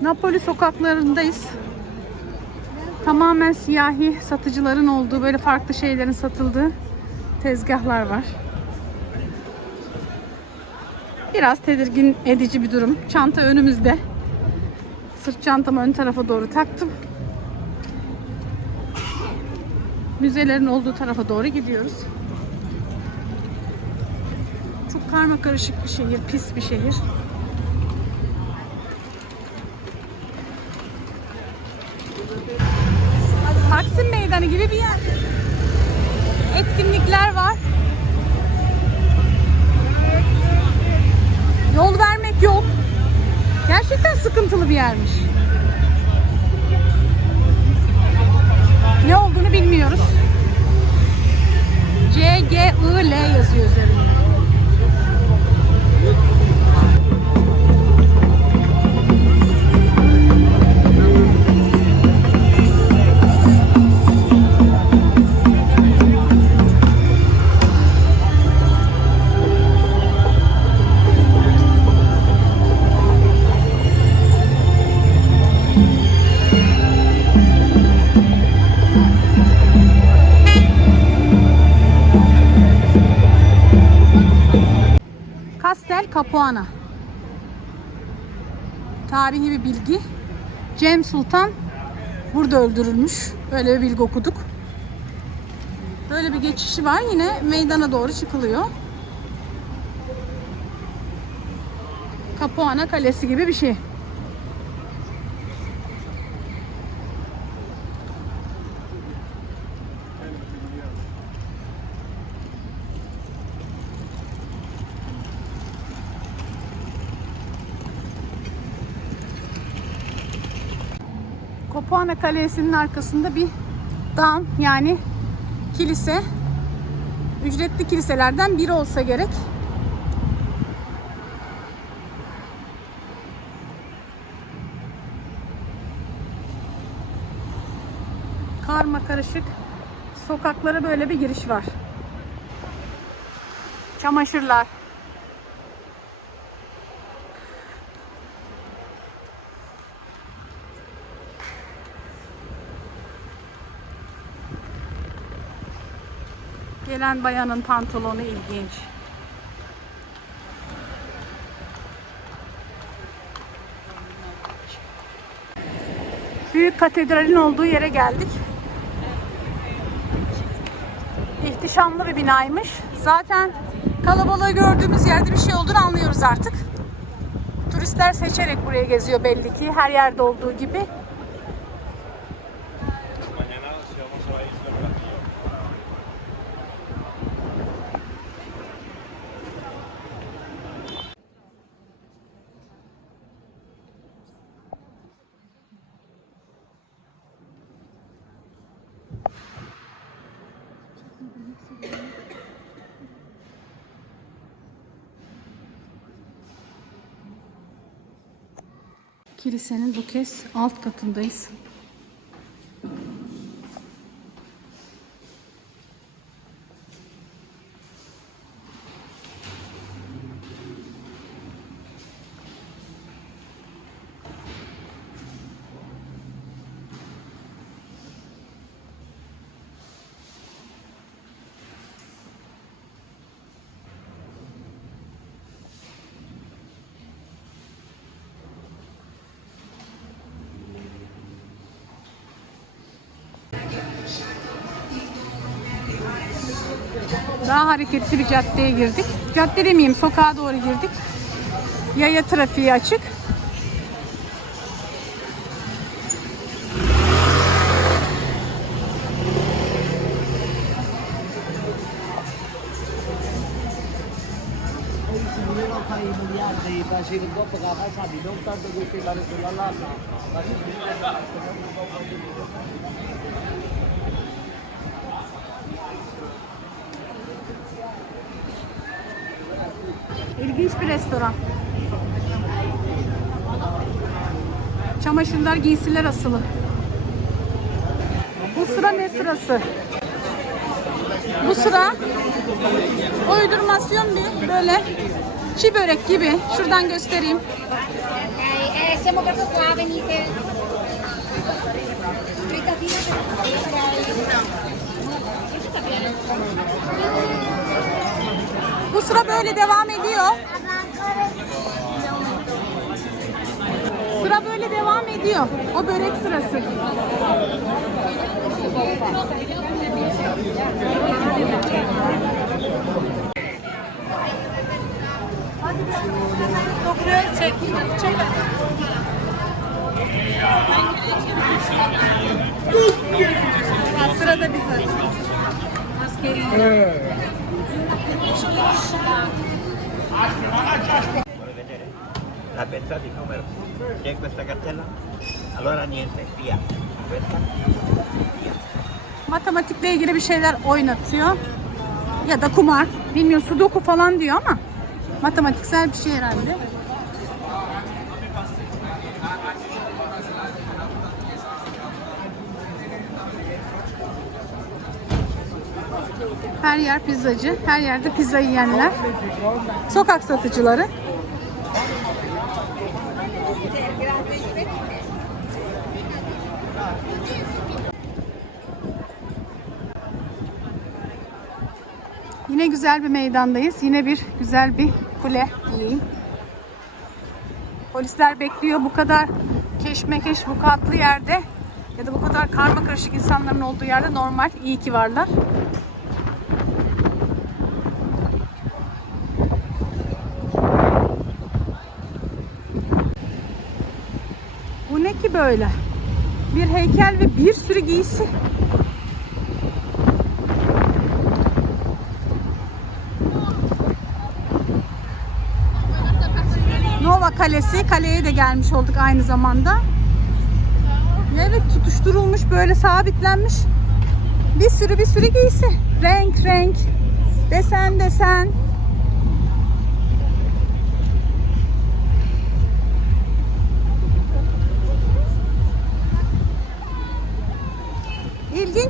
Napoli sokaklarındayız. Tamamen siyahi satıcıların olduğu böyle farklı şeylerin satıldığı tezgahlar var. Biraz tedirgin edici bir durum. Çanta önümüzde. Sırt çantamı ön tarafa doğru taktım. Müzelerin olduğu tarafa doğru gidiyoruz. Çok karma karışık bir şehir, pis bir şehir. Meydanı gibi bir yer. Etkinlikler var. Yol vermek yok. Gerçekten sıkıntılı bir yermiş. Ne olduğunu bilmiyoruz. C, G, I, L yazıyor üzerinde. Capuana. Tarihi bir bilgi. Cem Sultan burada öldürülmüş. Böyle bir bilgi okuduk. Böyle bir geçişi var. Yine meydana doğru çıkılıyor. Capuana Kalesi gibi bir şey. Capuana Kalesi'nin arkasında bir dam yani kilise. Ücretli kiliselerden biri olsa gerek. Karma karışık sokaklara böyle bir giriş var. Çamaşırlar. Gelen bayanın pantolonu ilginç. Büyük katedralin olduğu yere geldik. İhtişamlı bir binaymış. Zaten kalabalığı gördüğümüz yerde bir şey olduğunu anlıyoruz artık. Turistler seçerek buraya geziyor belli ki her yerde olduğu gibi. Kilisenin bu kez alt katındayız. Daha hareketli bir caddeye girdik. Cadde demeyeyim, sokağa doğru girdik. Yaya trafiği açık. İlginç bir restoran. Çamaşırlar, giysiler asılı. Bu sıra ne sırası? Bu sıra uydurmasyon bir böyle çi börek gibi. Şuradan göstereyim. Bu sıra böyle devam ediyor. Sıra böyle devam ediyor. O börek sırası. Çek, çek. Ha, Sırada biz varız. Askeri. vedere la pensata di numero c'è questa cartella allora niente via questa matematikle ilgili bir şeyler oynatıyor. Ya da kumar. Bilmiyorum sudoku falan diyor ama matematiksel bir şey herhalde. Her yer pizzacı. Her yerde pizza yiyenler. Sokak satıcıları. Yine güzel bir meydandayız. Yine bir güzel bir kule diyeyim. Polisler bekliyor. Bu kadar keşmekeş bu katlı yerde ya da bu kadar karma karışık insanların olduğu yerde normal. İyi ki varlar. Böyle? Bir heykel ve bir sürü giysi. Nova Kalesi. Kaleye de gelmiş olduk aynı zamanda. Evet tutuşturulmuş böyle sabitlenmiş. Bir sürü bir sürü giysi. Renk renk. Desen desen.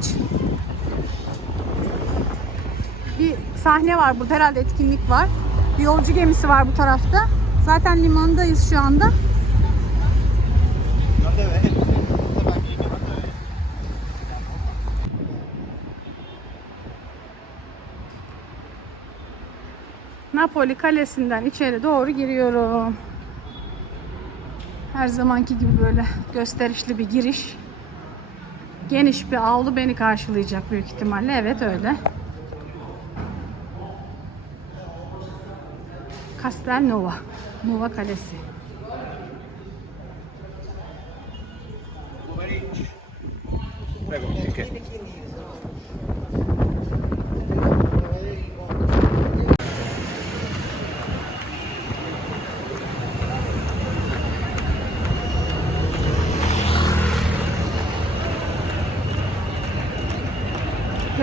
İlginç. Bir sahne var burada herhalde etkinlik var. Bir yolcu gemisi var bu tarafta. Zaten limandayız şu anda. Napoli Kalesi'nden içeri doğru giriyorum. Her zamanki gibi böyle gösterişli bir giriş. Geniş bir avlu beni karşılayacak büyük ihtimalle. Evet öyle. Castel Nova. Nova Kalesi.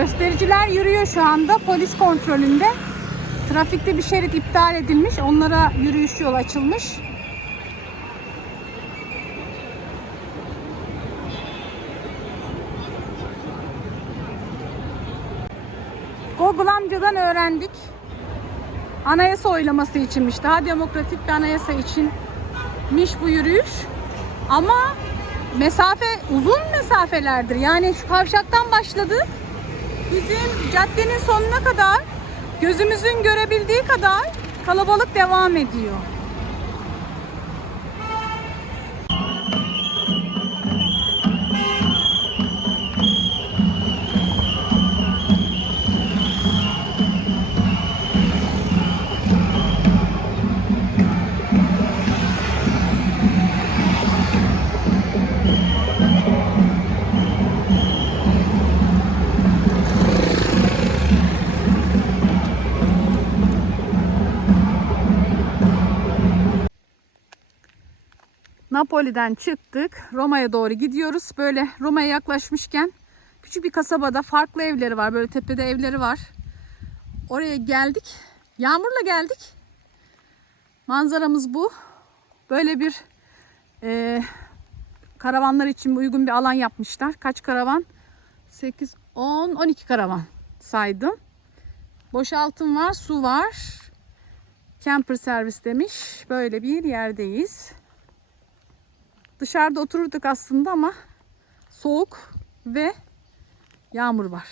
Göstericiler yürüyor şu anda polis kontrolünde. Trafikte bir şerit iptal edilmiş. Onlara yürüyüş yolu açılmış. Google amcadan öğrendik. Anayasa oylaması içinmiş. Daha demokratik bir anayasa içinmiş bu yürüyüş. Ama mesafe uzun mesafelerdir. Yani şu kavşaktan başladı. Bizim caddenin sonuna kadar gözümüzün görebildiği kadar kalabalık devam ediyor. Napoli'den çıktık. Roma'ya doğru gidiyoruz. Böyle Roma'ya yaklaşmışken küçük bir kasabada farklı evleri var. Böyle tepede evleri var. Oraya geldik. Yağmurla geldik. Manzaramız bu. Böyle bir e, karavanlar için uygun bir alan yapmışlar. Kaç karavan? 8, 10, 12 karavan saydım. Boşaltım var, su var. Camper servis demiş. Böyle bir yerdeyiz. Dışarıda otururduk aslında ama soğuk ve yağmur var.